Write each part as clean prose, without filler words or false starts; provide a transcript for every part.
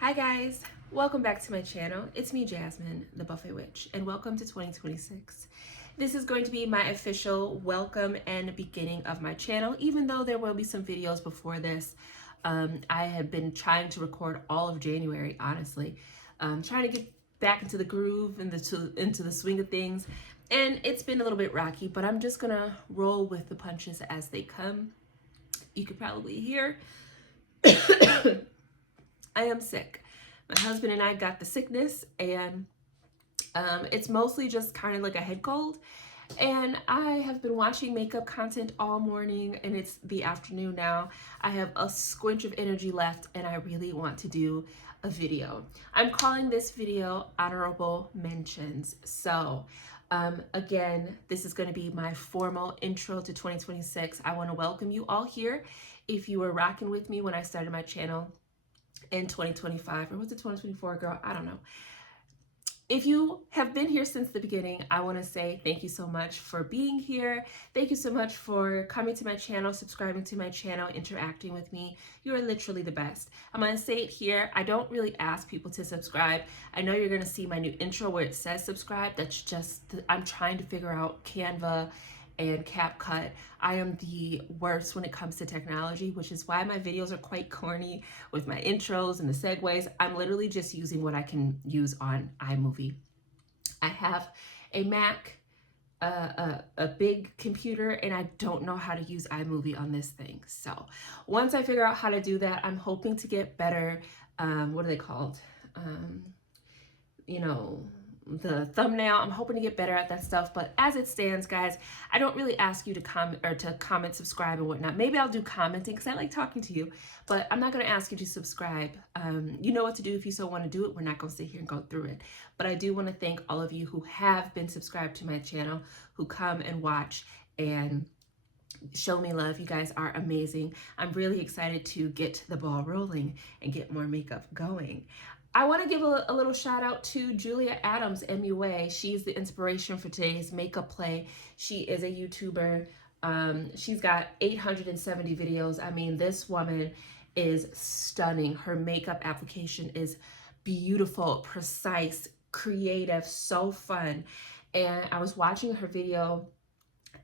Hi guys, welcome back to my channel. It's me, Jasmine, the Buffet Witch, and welcome to 2026. This is going to be my official welcome and beginning of my channel, even though there will be some videos before this. I have been trying to record all of January, honestly, trying to get back into the groove and into the swing of things, and it's been a little bit rocky, but I'm just gonna roll with the punches as they come. You could probably hear I am sick. My husband and I got the sickness, and it's mostly just kind of like a head cold. And I have been watching makeup content all morning, and it's the afternoon now. I have a squinch of energy left, and I really want to do a video. I'm calling this video Honorable Mentions. So, again, this is going to be my formal intro to 2026. I want to welcome you all here. If you were rocking with me when I started my channel in 2025, or was it 2024, girl? I don't know. If you have been here since the beginning, I want to say thank you so much for being here. Thank you so much for coming to my channel, subscribing to my channel, interacting with me. You are literally the best. I'm going to say it here. I don't really ask people to subscribe. I know you're going to see my new intro where it says subscribe. That's just, I'm trying to figure out Canva and CapCut. I am the worst when it comes to technology, which is why my videos are quite corny with my intros and the segues. I'm literally just using what I can use on iMovie. I have a Mac, a big computer, and I don't know how to use iMovie on this thing. So once I figure out how to do that, I'm hoping to get better, what are they called? You know, the thumbnail. I'm hoping to get better at that stuff, but as it stands, guys, I don't really ask you to comment, subscribe, and whatnot. Maybe I'll do commenting because I like talking to you, but I'm not going to ask you to subscribe. You know what to do if you so want to do it. We're not going to sit here and go through it, but I do want to thank all of you who have been subscribed to my channel, who come and watch and show me love. You guys are amazing. I'm really excited to get the ball rolling and get more makeup going. I want to give a little shout out to Julia Adams, MUA. She's the inspiration for today's makeup play. She is a YouTuber. She's got 870 videos. I mean, this woman is stunning. Her makeup application is beautiful, precise, creative, so fun. And I was watching her video.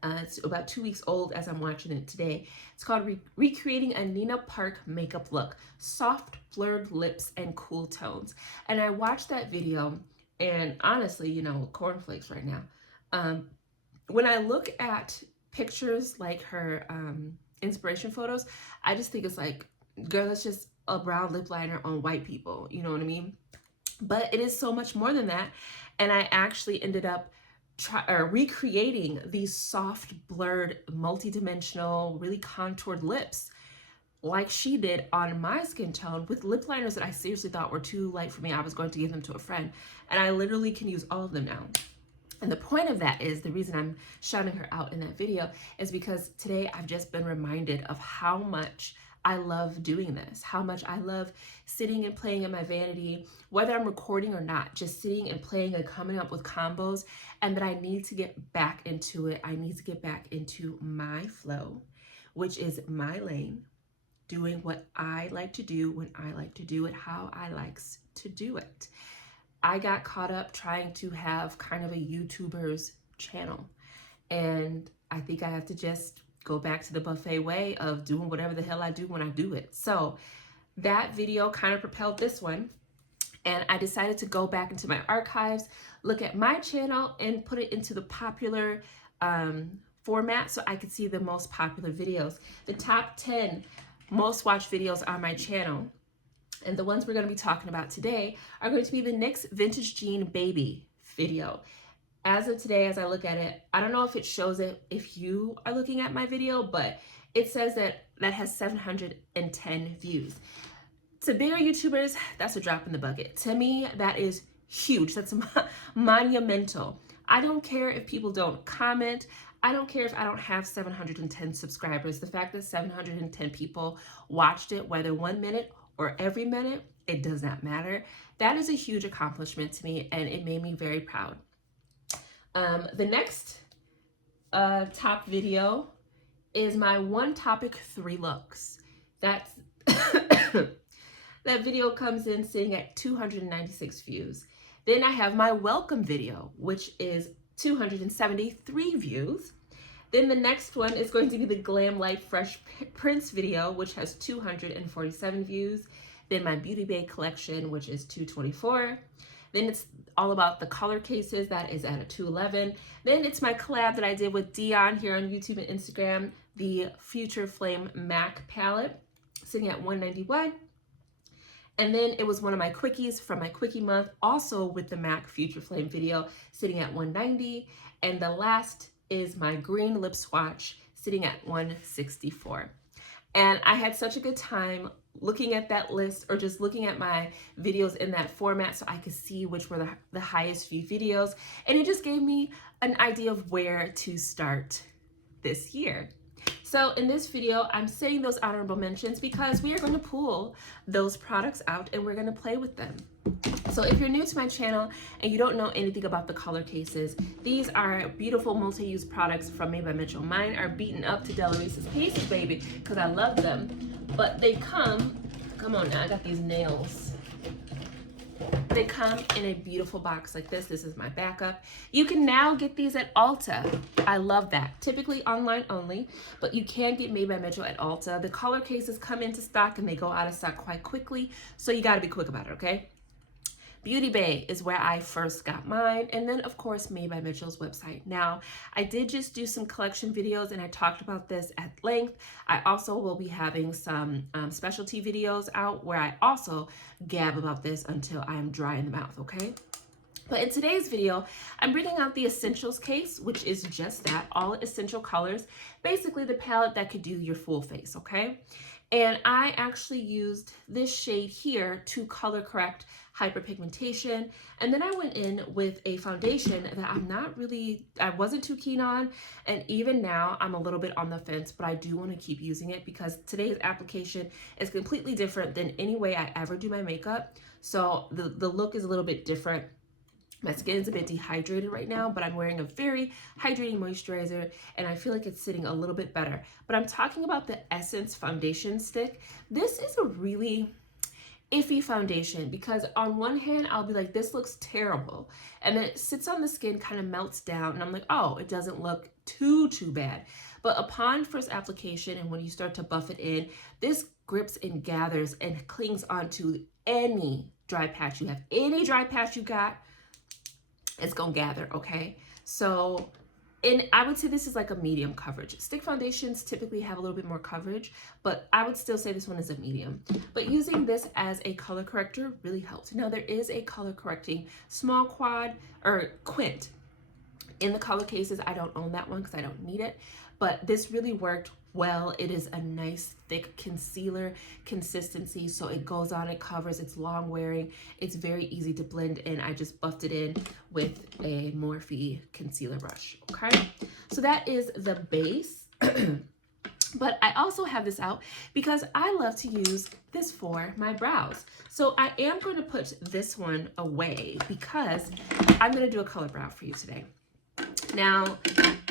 It's about 2 weeks old as I'm watching it today. It's called Recreating a Nina Park Makeup Look, Soft Blurred Lips and Cool Tones. And I watched that video, and honestly, you know, cornflakes right now. When I look at pictures like her inspiration photos, I just think it's like, girl, that's just a brown lip liner on white people. You know what I mean? But it is so much more than that. And I actually ended up recreating these soft, blurred, multi-dimensional, really contoured lips like she did on my skin tone with lip liners that I seriously thought were too light for me. I was going to give them to a friend, and I literally can use all of them now. And the point of that is, the reason I'm shouting her out in that video is because today I've just been reminded of how much I love doing this, how much I love sitting and playing in my vanity, whether I'm recording or not, just sitting and playing and coming up with combos, and that I need to get back into it. I need to get back into my flow, which is my lane, doing what I like to do when I like to do it, how I like to do it. I got caught up trying to have kind of a YouTuber's channel, and I think I have to just go back to the buffet way of doing whatever the hell I do when I do it. So that video kind of propelled this one, and I decided to go back into my archives, look at my channel, and put it into the popular format so I could see the most popular videos. The top 10 most watched videos on my channel, and the ones we're going to be talking about today, are going to be the NYX Vintage Jean Baby video. As of today, as I look at it, I don't know if it shows it if you are looking at my video, but it says that has 710 views. To bigger YouTubers, that's a drop in the bucket. To me, that is huge. That's monumental. I don't care if people don't comment. I don't care if I don't have 710 subscribers. The fact that 710 people watched it, whether 1 minute or every minute, it does not matter. That is a huge accomplishment to me, and it made me very proud. The next top video is my one topic, 3 looks. That's That video comes in sitting at 296 views. Then I have my welcome video, which is 273 views. Then the next one is going to be the Glam Light Fresh Prince video, which has 247 views. Then my Beauty Bay collection, which is 224. Then it's all about the color cases, that is at a 211. Then it's my collab that I did with Dion here on YouTube and Instagram, the Future Flame MAC palette, sitting at 191. And then it was one of my quickies from my quickie month, also with the MAC Future Flame video, sitting at 190. And the last is my green lip swatch, sitting at 164. And I had such a good time looking at that list, or just looking at my videos in that format so I could see which were the highest view videos. And it just gave me an idea of where to start this year. So in this video, I'm saying those honorable mentions because we are going to pull those products out and we're going to play with them. So if you're new to my channel and you don't know anything about the color cases, these are beautiful multi-use products from Made by Mitchell. Mine are beaten up to Della Reese's Pieces, baby, because I love them. But they come on now, I got these nails. They come in a beautiful box like this. This is my backup. You can now get these at Ulta. I love that. Typically online only, but you can get Made by Mitchell at Ulta. The color cases come into stock and they go out of stock quite quickly, so you gotta be quick about it, okay? Beauty Bay is where I first got mine, and then of course Made by Mitchell's website. Now, I did just do some collection videos and I talked about this at length. I also will be having some specialty videos out where I also gab about this until I am dry in the mouth, okay? But in today's video, I'm bringing out the Essentials case, which is just that, all essential colors, basically the palette that could do your full face, okay? And I actually used this shade here to color correct hyperpigmentation. And then I went in with a foundation that I wasn't too keen on. And even now I'm a little bit on the fence, but I do want to keep using it because today's application is completely different than any way I ever do my makeup. So the look is a little bit different. My skin is a bit dehydrated right now, but I'm wearing a very hydrating moisturizer and I feel like it's sitting a little bit better. But I'm talking about the Essence foundation stick. This is a really iffy foundation because on one hand, I'll be like, this looks terrible. And then it sits on the skin, kind of melts down and I'm like, oh, it doesn't look too bad. But upon first application and when you start to buff it in, this grips and gathers and clings onto any dry patch you have. Any dry patch you got, it's gonna gather, okay? So, and I would say this is like a medium coverage. Stick foundations typically have a little bit more coverage, but I would still say this one is a medium. But using this as a color corrector really helps. Now there is a color correcting small quad or quint in the color cases. I don't own that one because I don't need it, but this really worked well. It is a nice thick concealer consistency, so it goes on, it covers, it's long wearing, it's very easy to blend in. I just buffed it in with a Morphe concealer brush, okay? So that is the base. But I also have this out because I love to use this for my brows. So I am going to put this one away because I'm going to do a color brow for you today. Now,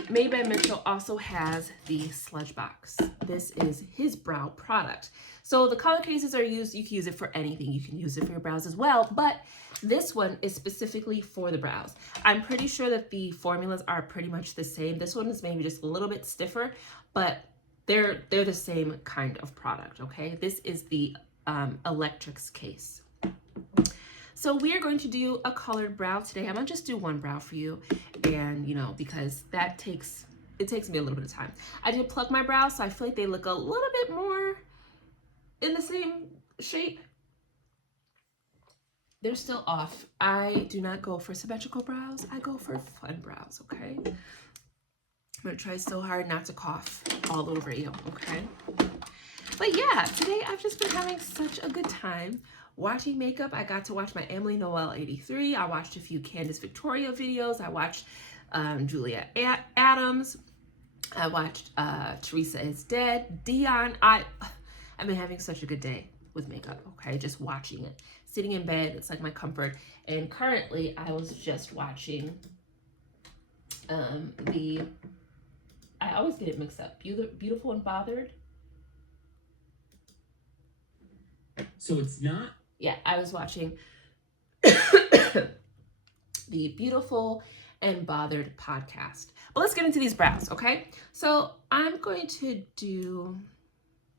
Made by Mitchell also has the Sludge Box. This is his brow product. So the color cases are used, you can use it for anything. You can use it for your brows as well, but this one is specifically for the brows. I'm pretty sure that the formulas are pretty much the same. This one is maybe just a little bit stiffer, but they're the same kind of product, okay? This is the Electrics case. So we are going to do a colored brow today. I'm gonna just do one brow for you, and you know, because it takes me a little bit of time. I did pluck my brows, so I feel like they look a little bit more in the same shape. They're still off. I do not go for symmetrical brows. I go for fun brows, okay? I'm gonna try so hard not to cough all over you, okay? But yeah, today I've just been having such a good time watching makeup. I got to watch my Emily Noel 83. I watched a few Candace Victoria videos. I watched Julia Adams. I watched Teresa is Dead. Dion. I've been having such a good day with makeup, okay? Just watching it. Sitting in bed, it's like my comfort. And currently, I was just watching I always get it mixed up. Beautiful and Bothered. So it's not. Yeah, I was watching the Beautiful and Bothered podcast. But let's get into these brows, okay? So I'm going to do,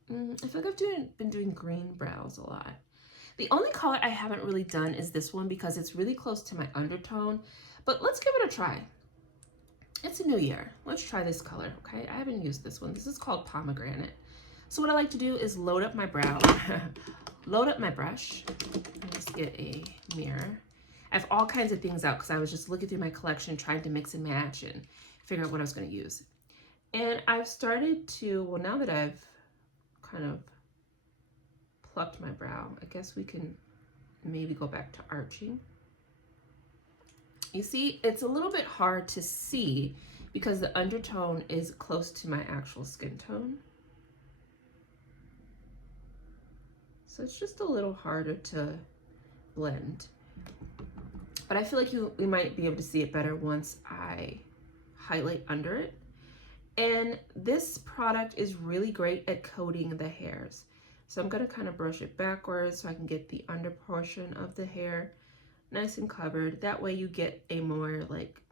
I feel like I've been doing green brows a lot. The only color I haven't really done is this one because it's really close to my undertone. But let's give it a try. It's a new year. Let's try this color, okay? I haven't used this one. This is called Pomegranate. So what I like to do is load up my brow, load up my brush. Let's get a mirror. I have all kinds of things out because I was just looking through my collection trying to mix and match and figure out what I was going to use. And I've started to, well, now that I've kind of plucked my brow, I guess we can maybe go back to arching. You see, it's a little bit hard to see because the undertone is close to my actual skin tone. So it's just a little harder to blend. But I feel like we might be able to see it better once I highlight under it. And this product is really great at coating the hairs. So I'm gonna kind of brush it backwards so I can get the under portion of the hair nice and covered. That way you get a more like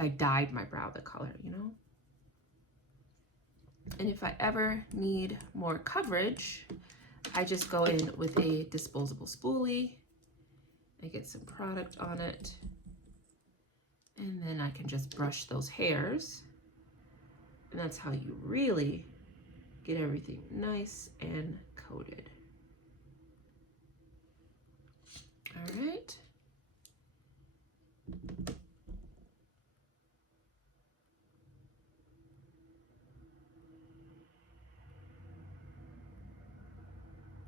I dyed my brow the color, you know? And if I ever need more coverage, I just go in with a disposable spoolie. I get some product on it. And then I can just brush those hairs. And that's how you really get everything nice and coated. All right.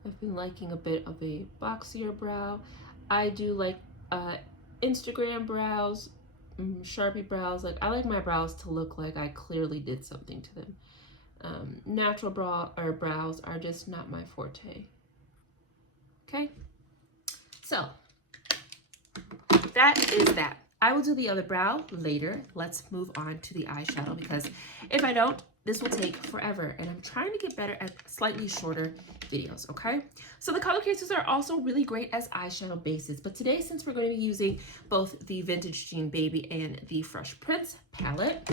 I've been liking a bit of a boxier brow. I do like Instagram brows, Sharpie brows. Like I like my brows to look like I clearly did something to them. Natural brows are just not my forte. Okay, so that is that. I will do the other brow later. Let's move on to the eyeshadow because if I don't, this will take forever, and I'm trying to get better at slightly shorter videos, okay? So the color cases are also really great as eyeshadow bases, but today, since we're going to be using both the Vintage Jean Baby and the Fresh Prince palette,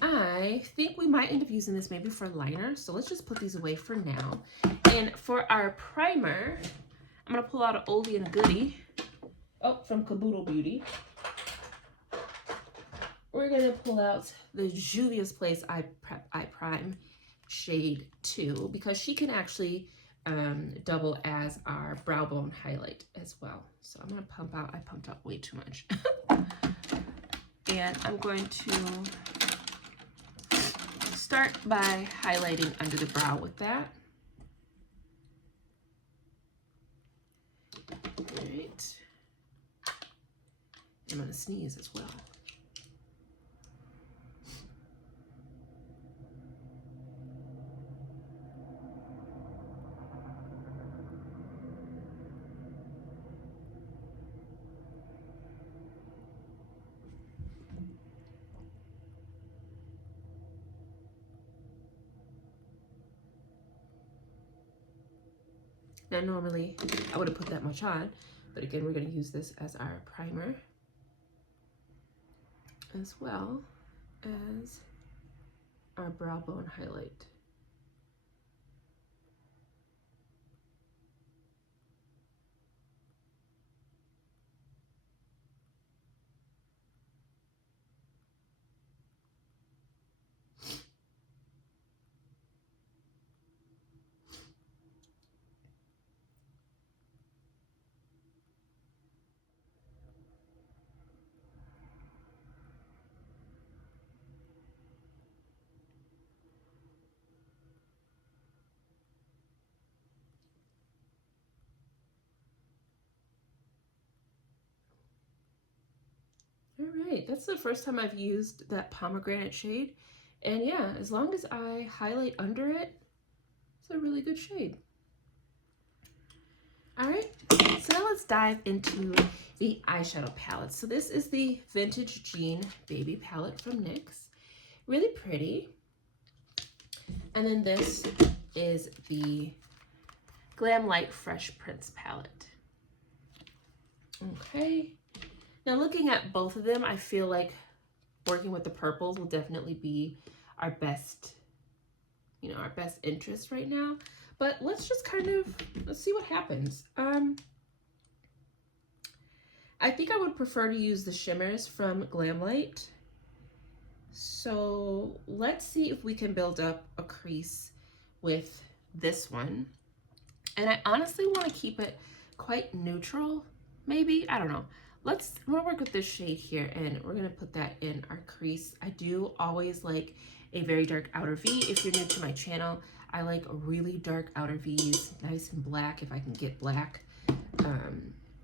I think we might end up using this maybe for liner, so let's just put these away for now. And for our primer, I'm going to pull out an oldie and goodie, from Caboodle Beauty. We're going to pull out the Juvia's Place Eye Prime shade 2 because she can actually double as our brow bone highlight as well. So I'm going to pump out. I pumped out way too much. And I'm going to start by highlighting under the brow with that. All right. I'm going to sneeze as well. Now, normally I would have put that much on, but again, we're going to use this as our primer as well as our brow bone highlight. All right, that's the first time I've used that pomegranate shade. And yeah, as long as I highlight under it, it's a really good shade. All right, so now let's dive into the eyeshadow palette. So this is the Vintage Jean Baby palette from NYX. Really pretty. And then this is the Glamlite Fresh Prince palette. Okay. Now looking at both of them, I feel like working with the purples will definitely be our best, you know, our best interest right now. But let's just kind of, let's see what happens. I think I would prefer to use the shimmers from Glamlite. So let's see if we can build up a crease with this one. And I honestly want to keep it quite neutral, maybe. I don't know. I'm gonna work with this shade here, and we're gonna put that in our crease. I do always like a very dark outer V. If you're new to my channel, I like really dark outer V's, nice and black if I can get black.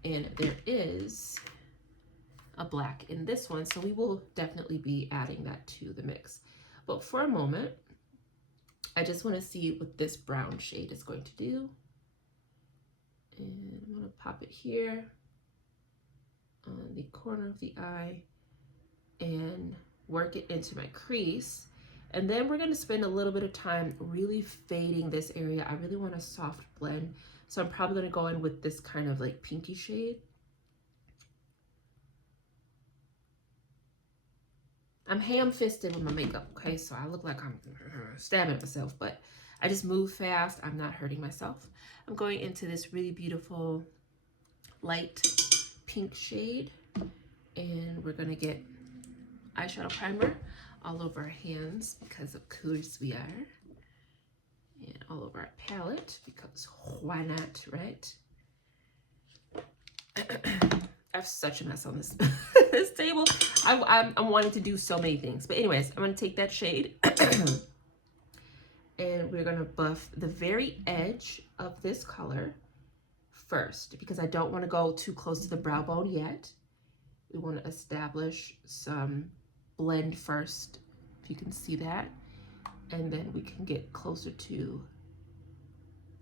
And there is a black in this one, so we will definitely be adding that to the mix. But for a moment, I just want to see what this brown shade is going to do. And I'm going to pop it here on the corner of the eye and work it into my crease. And then we're going to spend a little bit of time really fading this area. I really want a soft blend, so I'm probably going to go in with this kind of like pinky shade. I'm ham-fisted with my makeup, okay? So I look like I'm stabbing myself, but I just move fast. I'm not hurting myself. I'm going into this really beautiful light pink shade, and we're gonna get eyeshadow primer all over our hands because of course we are, and all over our palette because why not, right? I have such a mess on this this table. I'm wanting to do so many things, but anyways, I'm gonna take that shade and we're gonna buff the very edge of this color first because I don't want to go too close to the brow bone yet. We want to establish some blend first, if you can see that, and then we can get closer to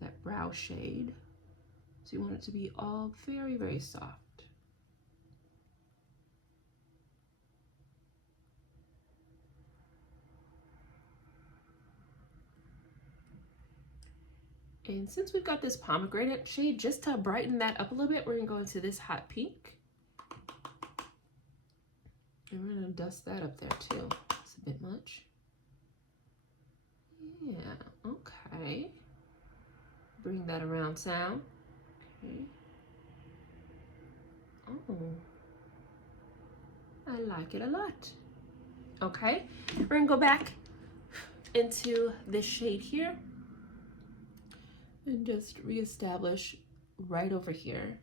that brow shade. So you want it to be all very, very soft. And since we've got this pomegranate shade, just to brighten that up a little bit, we're gonna go into this hot pink. And we're gonna dust that up there too. It's a bit much. Yeah, okay. Bring that around town. Okay. Oh, I like it a lot. Okay, we're gonna go back into this shade here and just reestablish right over here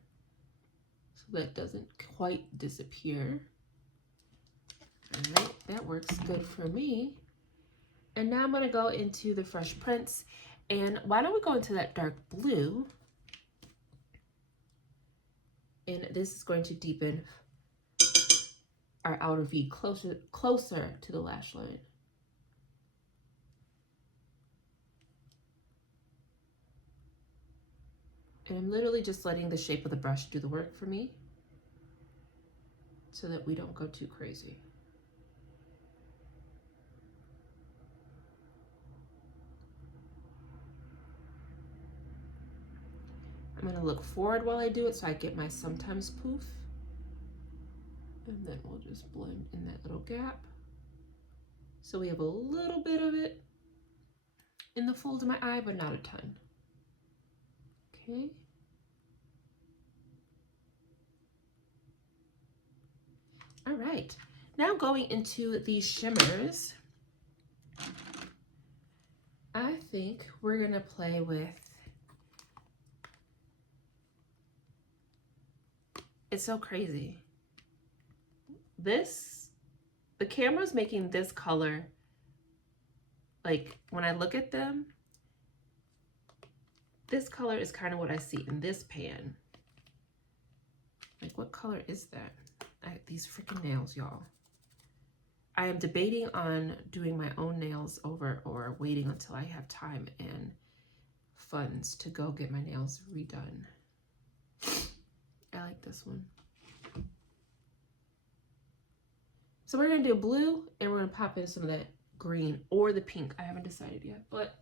so that doesn't quite disappear. All right, that works good for me. And now I'm gonna go into the Fresh Prince, and why don't we go into that dark blue, and this is going to deepen our outer V closer to the lash line. And I'm literally just letting the shape of the brush do the work for me so that we don't go too crazy. I'm gonna look forward while I do it so I get my sometimes poof. And then we'll just blend in that little gap. So we have a little bit of it in the fold of my eye, but not a ton. Okay. All right, now going into these shimmers, I think we're gonna play with, it's so crazy. The camera's making this color, like when I look at them, this color is kind of what I see in this pan. Like, what color is that? These freaking nails, y'all. I am debating on doing my own nails over or waiting until I have time and funds to go get my nails redone. I like this one. So we're gonna do blue and we're gonna pop in some of that green or the pink. I haven't decided yet, but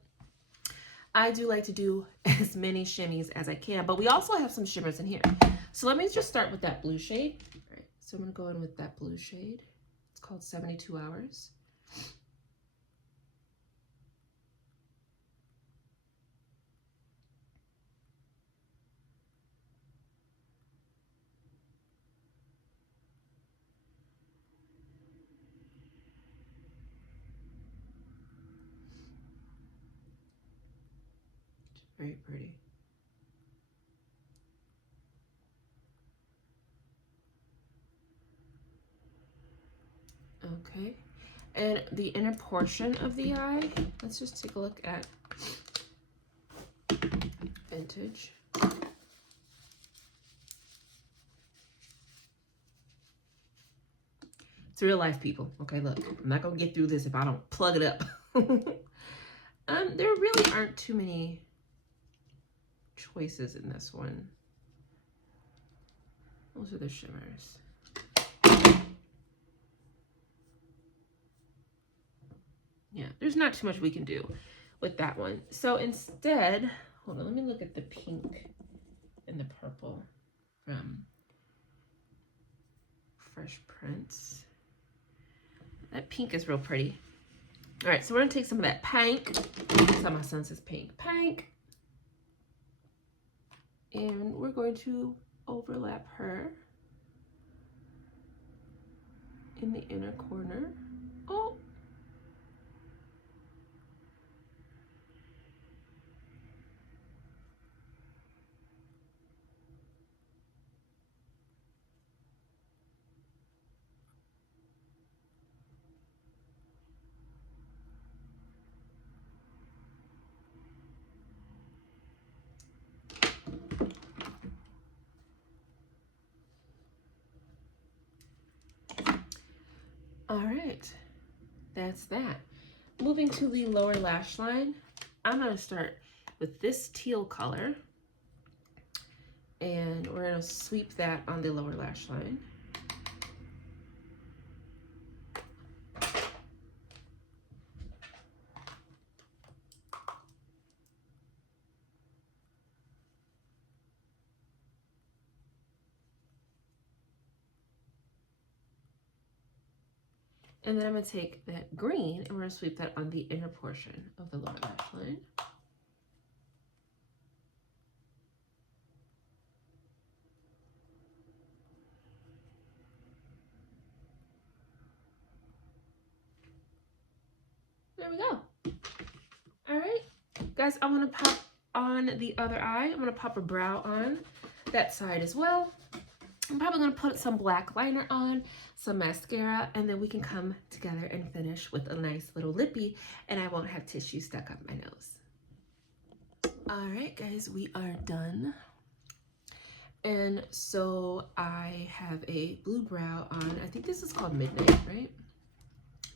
I do like to do as many shimmies as I can, but we also have some shimmers in here. So let me just start with that blue shade. All right, so I'm gonna go in with that blue shade. It's called 72 Hours. Very pretty. Okay, and the inner portion of the eye, let's just take a look at Vintage. It's real life, people. Okay, look, I'm not gonna get through this if I don't plug it up. There really aren't too many choices in this one. Those are the shimmers. Yeah, there's not too much we can do with that one. So instead, hold on, let me look at the pink and the purple from Fresh Prince. That pink is real pretty. All right, so we're gonna take some of that pink. That's how my son says pink. Pink. And we're going to overlap her in the inner corner. Oh. All right, that's that. Moving to the lower lash line, I'm gonna start with this teal color, and we're gonna sweep that on the lower lash line. And then I'm gonna take that green and we're gonna sweep that on the inner portion of the lower lash line. There we go. All right, guys, I'm gonna pop on the other eye. I'm gonna pop a brow on that side as well. I'm probably gonna put some black liner on, some mascara, and then we can come together and finish with a nice little lippy, and I won't have tissue stuck up my nose. All right, guys, we are done. And so I have a blue brow on. I think this is called Midnight, right?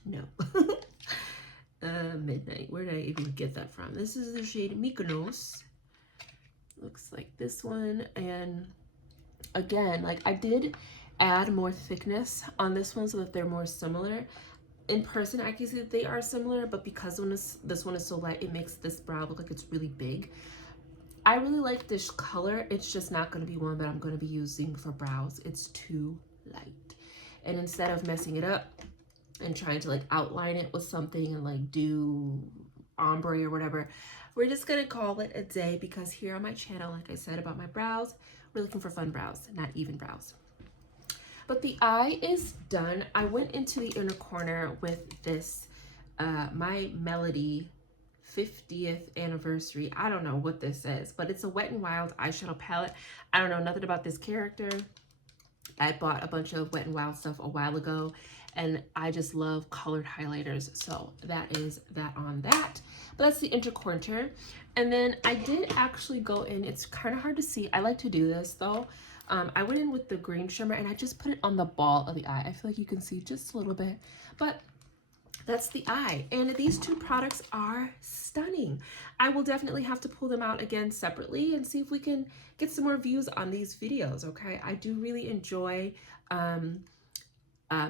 No. Midnight. Where did I even get that from? This is the shade Mykonos. Looks like this one. And again, like I did add more thickness on this one so that they're more similar. In person, I can see that they are similar, but because this one is so light, it makes this brow look like it's really big. I really like this color. It's just not going to be one that I'm going to be using for brows. It's too light. And instead of messing it up and trying to like outline it with something and like do ombre or whatever, we're just going to call it a day, because here on my channel, like I said about my brows, we're looking for fun brows, not even brows. But the eye is done. I went into the inner corner with this My Melody 50th anniversary. I don't know what this is, but it's a Wet n Wild eyeshadow palette. I don't know nothing about this character. I bought a bunch of Wet n Wild stuff a while ago, and I just love colored highlighters. So that is that on that. But that's the inner corner. And then I did actually go in. It's kind of hard to see. I like to do this though. I went in with the green shimmer and I just put it on the ball of the eye. I feel like you can see just a little bit, but that's the eye. And these two products are stunning. I will definitely have to pull them out again separately and see if we can get some more views on these videos, okay? I do really enjoy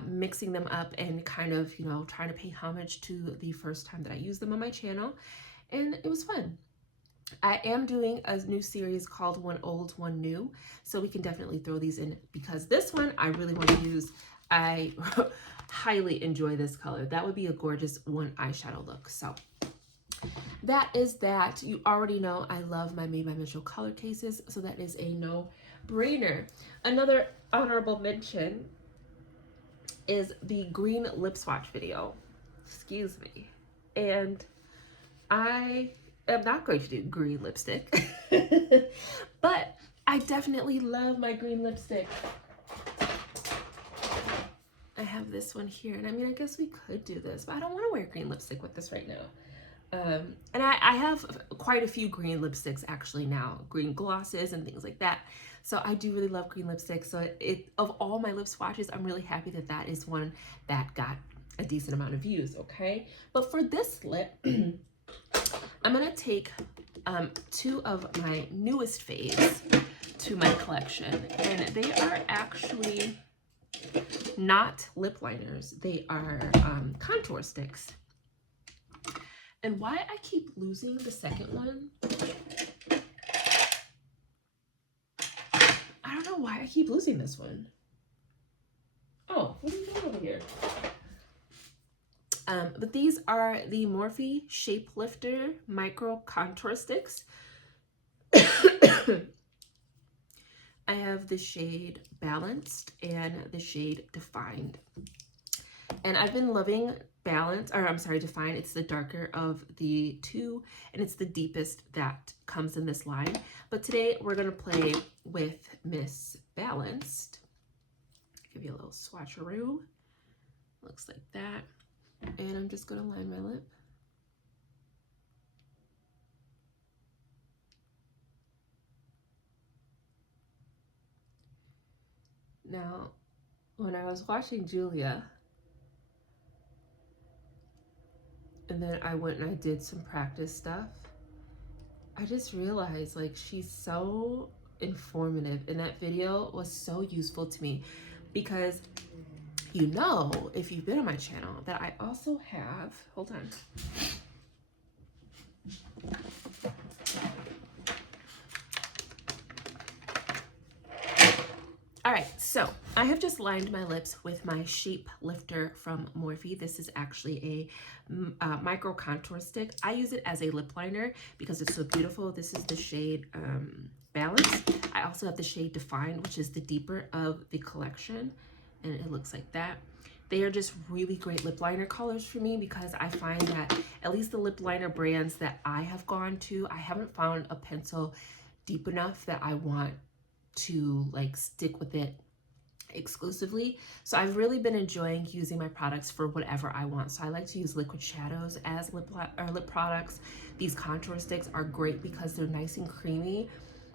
mixing them up and kind of, you know, trying to pay homage to the first time that I used them on my channel. And it was fun. I am doing a new series called One Old, One New, so we can definitely throw these in because this one I really want to use. I highly enjoy this color. That would be a gorgeous one eyeshadow look. So that is that. You already know I love my Made by Mitchell color cases, so that is a no-brainer. Another honorable mention is the green lip swatch video. Excuse me. And I am not going to do green lipstick, but I definitely love my green lipstick. I have this one here, and I mean, I guess we could do this, but I don't want to wear green lipstick with this right now. And I have quite a few green lipsticks actually now, green glosses and things like that. So I do really love green lipstick. So of all my lip swatches, I'm really happy that that is one that got a decent amount of views, okay? But for this lip, I'm gonna take two of my newest faves to my collection, and they are actually not lip liners. They are contour sticks. And why I keep losing the second one, I don't know why I keep losing this one. Oh, what are you doing over here? But these are the Morphe Shape Lifter Micro Contour Sticks. I have the shade Balanced and the shade Defined. And I've been loving Defined. It's the darker of the two, and it's the deepest that comes in this line. But today we're gonna play with Miss Balanced. Give you a little swatcheroo. Looks like that. And I'm just gonna line my lip. Now, when I was watching Julia, and then I went and I did some practice stuff, I just realized like she's so informative, and that video was so useful to me because you know, if you've been on my channel, that I also have, hold on. All right, so I have just lined my lips with my Shape Lifter from Morphe. This is actually a micro contour stick. I use it as a lip liner because it's so beautiful. This is the shade Balance. I also have the shade Defined, which is the deeper of the collection, and it looks like that. They are just really great lip liner colors for me because I find that at least the lip liner brands that I have gone to, I haven't found a pencil deep enough that I want to like stick with it exclusively. So I've really been enjoying using my products for whatever I want. So I like to use liquid shadows as lip products. These contour sticks are great because they're nice and creamy,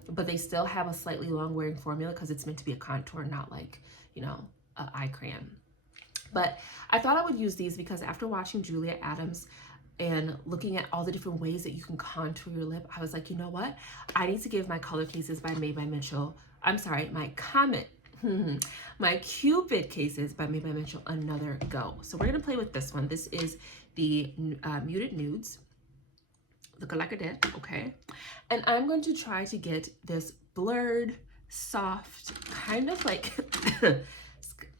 but they still have a slightly long wearing formula because it's meant to be a contour, not like, you know, an eye crayon. But I thought I would use these because after watching Julia Adams and looking at all the different ways that you can contour your lip, I was like, you know what? I need to give my color cases by Made by Mitchell, my Cupid cases by Made by Mitchell another go. So we're gonna play with this one. This is the Muted Nudes. Looking like a did, okay? And I'm going to try to get this blurred, soft, kind of like,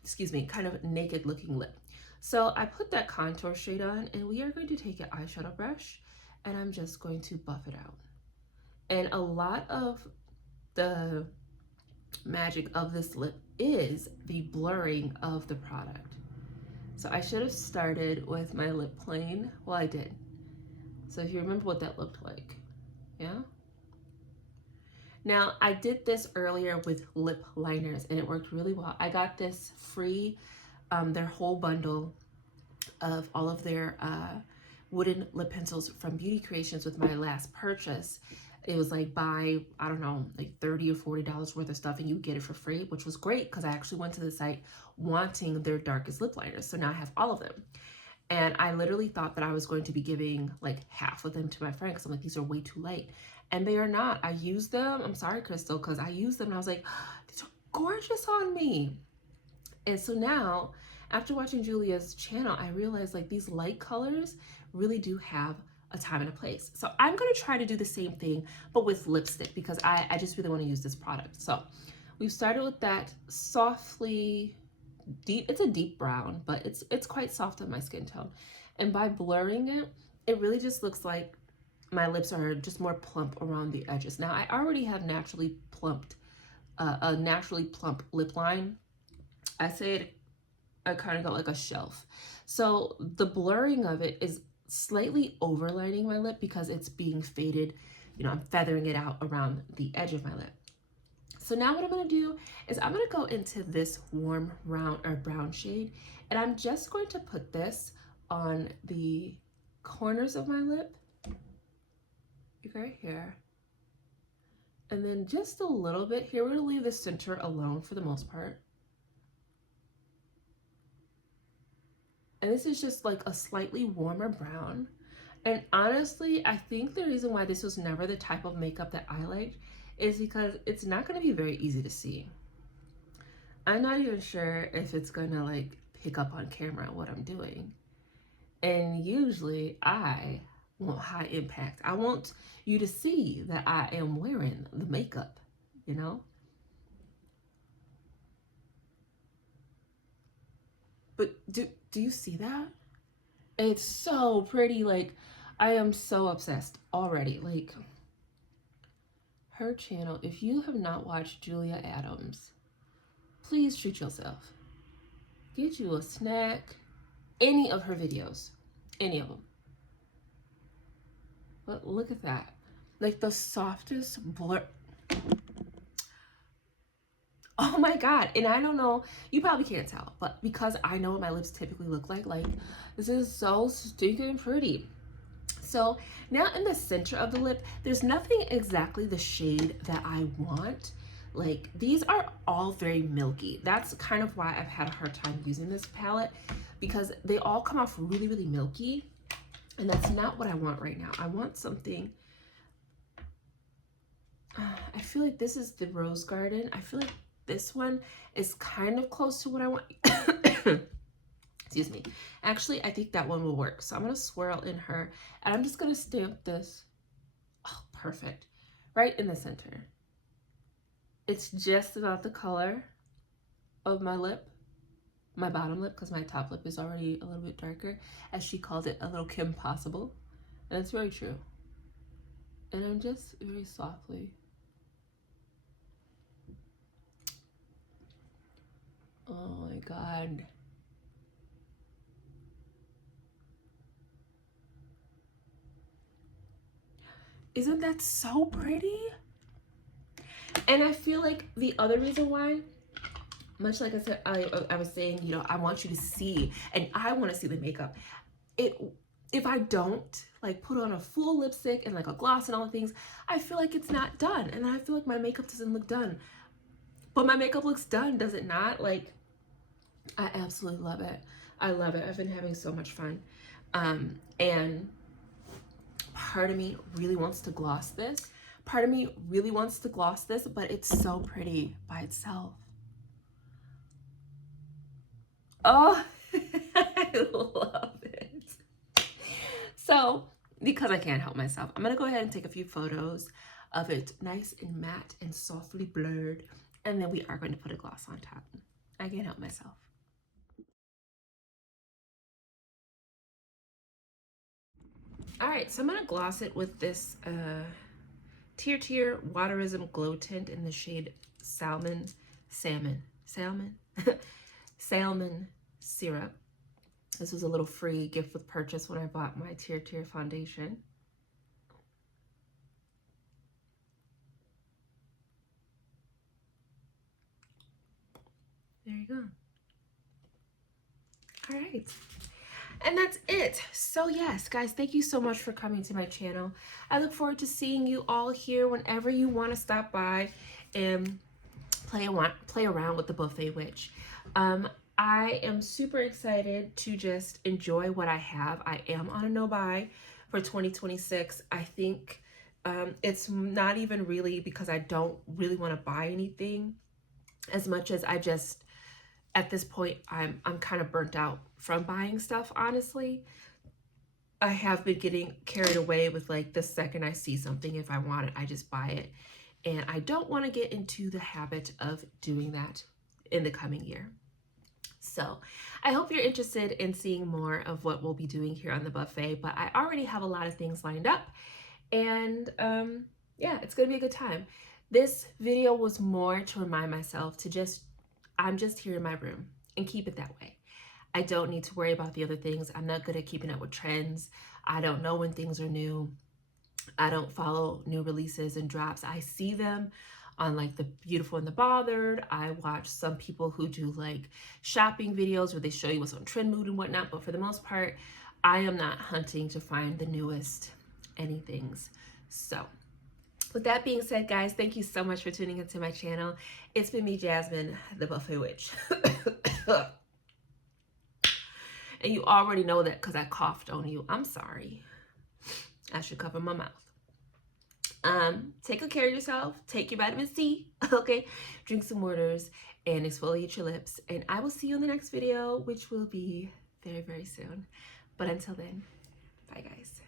excuse me, kind of naked looking lip. So I put that contour shade on, and we are going to take an eyeshadow brush, and I'm just going to buff it out. And a lot of the magic of this lip is the blurring of the product. So I should have started with my lip plane. Well, I did. So if you remember what that looked like, yeah? Now, I did this earlier with lip liners, and it worked really well. I got this free, their whole bundle of all of their wooden lip pencils from Beauty Creations with my last purchase. It was like buy, I don't know, like $30 or $40 worth of stuff and you get it for free, which was great because I actually went to the site wanting their darkest lip liners. So now I have all of them. And I literally thought that I was going to be giving like half of them to my friend because I'm like, these are way too light. And they are not. I used them. I'm sorry, Crystal, because I used them and I was like, oh, these are gorgeous on me. And so now, after watching Julia's channel, I realized like these light colors really do have a time and a place. So I'm going to try to do the same thing, but with lipstick, because I just really want to use this product. So we've started with that softly deep, it's a deep brown, but it's quite soft on my skin tone. And by blurring it, it really just looks like my lips are just more plump around the edges. Now I already have naturally plumped, a naturally plump lip line. I said I kind of got like a shelf. So the blurring of it is slightly overlining my lip because it's being faded. You know, I'm feathering it out around the edge of my lip. So now what I'm going to do is I'm going to go into this warm round or brown shade, and I'm just going to put this on the corners of my lip, right here, and then just a little bit here. We're going to leave the center alone for the most part. And this is just like a slightly warmer brown. And honestly, I think the reason why this was never the type of makeup that I liked is because it's not going to be very easy to see. I'm not even sure if it's going to like pick up on camera what I'm doing. And usually I want high impact. I want you to see that I am wearing the makeup, you know? But do you see that? It's so pretty. Like, I am so obsessed already. Like, her channel, if you have not watched Julia Adams, please treat yourself. Get you a snack. Any of her videos. Any of them. But look at that. Like the softest blur. Oh my God. And I don't know, you probably can't tell, but because I know what my lips typically look like this is so stinking pretty. So now in the center of the lip, there's nothing exactly the shade that I want. Like, these are all very milky. That's kind of why I've had a hard time using this palette, because they all come off really, really milky. And that's not what I want right now. I want something, I feel like this is the Rose Garden. I feel like this one is kind of close to what I want. Excuse me. Actually, I think that one will work. So I'm going to swirl in her, and I'm just going to stamp this. Oh, perfect. Right in the center. It's just about the color of my lip, my bottom lip, because my top lip is already a little bit darker. As she called it, a little Kim Possible. And it's very true. And I'm just very softly. Oh my God. Isn't that so pretty? And I feel like the other reason why, much like I said, I was saying, you know, I want you to see, and I want to see the makeup. If I don't like put on a full lipstick and like a gloss and all the things, I feel like it's not done. And I feel like my makeup doesn't look done. But my makeup looks done, does it not? Like, I absolutely love it. I love it. I've been having so much fun. And part of me really wants to gloss this. Part of me really wants to gloss this, but it's so pretty by itself. Oh, I love it. So, because I can't help myself, I'm going to go ahead and take a few photos of it nice and matte and softly blurred. And then we are going to put a gloss on top. I can't help myself. All right, so I'm going to gloss it with this Tear Waterism Glow Tint in the shade Salmon Syrup. This was a little free gift with purchase when I bought my Tear foundation. There you go. All right. And that's it. So yes, guys, thank you so much for coming to my channel. I look forward to seeing you all here whenever you want to stop by and play around with the Buffet Witch. I am super excited to just enjoy what I have. I am on a no-buy for 2026. I think it's not even really because I don't really want to buy anything as much as I just, at this point, I'm kind of burnt out from buying stuff, honestly. I have been getting carried away with like the second I see something, if I want it, I just buy it. And I don't want to get into the habit of doing that in the coming year. So I hope you're interested in seeing more of what we'll be doing here on the buffet, but I already have a lot of things lined up, and yeah, it's gonna be a good time. This video was more to remind myself to just, I'm just here in my room, and keep it that way. I don't need to worry about the other things. I'm not good at keeping up with trends. I don't know when things are new. I don't follow new releases and drops. I see them on like the Beautiful and the Bothered. I watch some people who do like shopping videos where they show you what's on Trend Mood and whatnot. But for the most part, I am not hunting to find the newest anythings. So with that being said, guys, thank you so much for tuning into my channel. It's been me, Jasmine, the Buffet Witch. And you already know that because I coughed on you. I'm sorry. I should cover my mouth. Take good care of yourself. Take your vitamin C, okay? Drink some waters and exfoliate your lips. And I will see you in the next video, which will be very, very soon. But until then, bye, guys.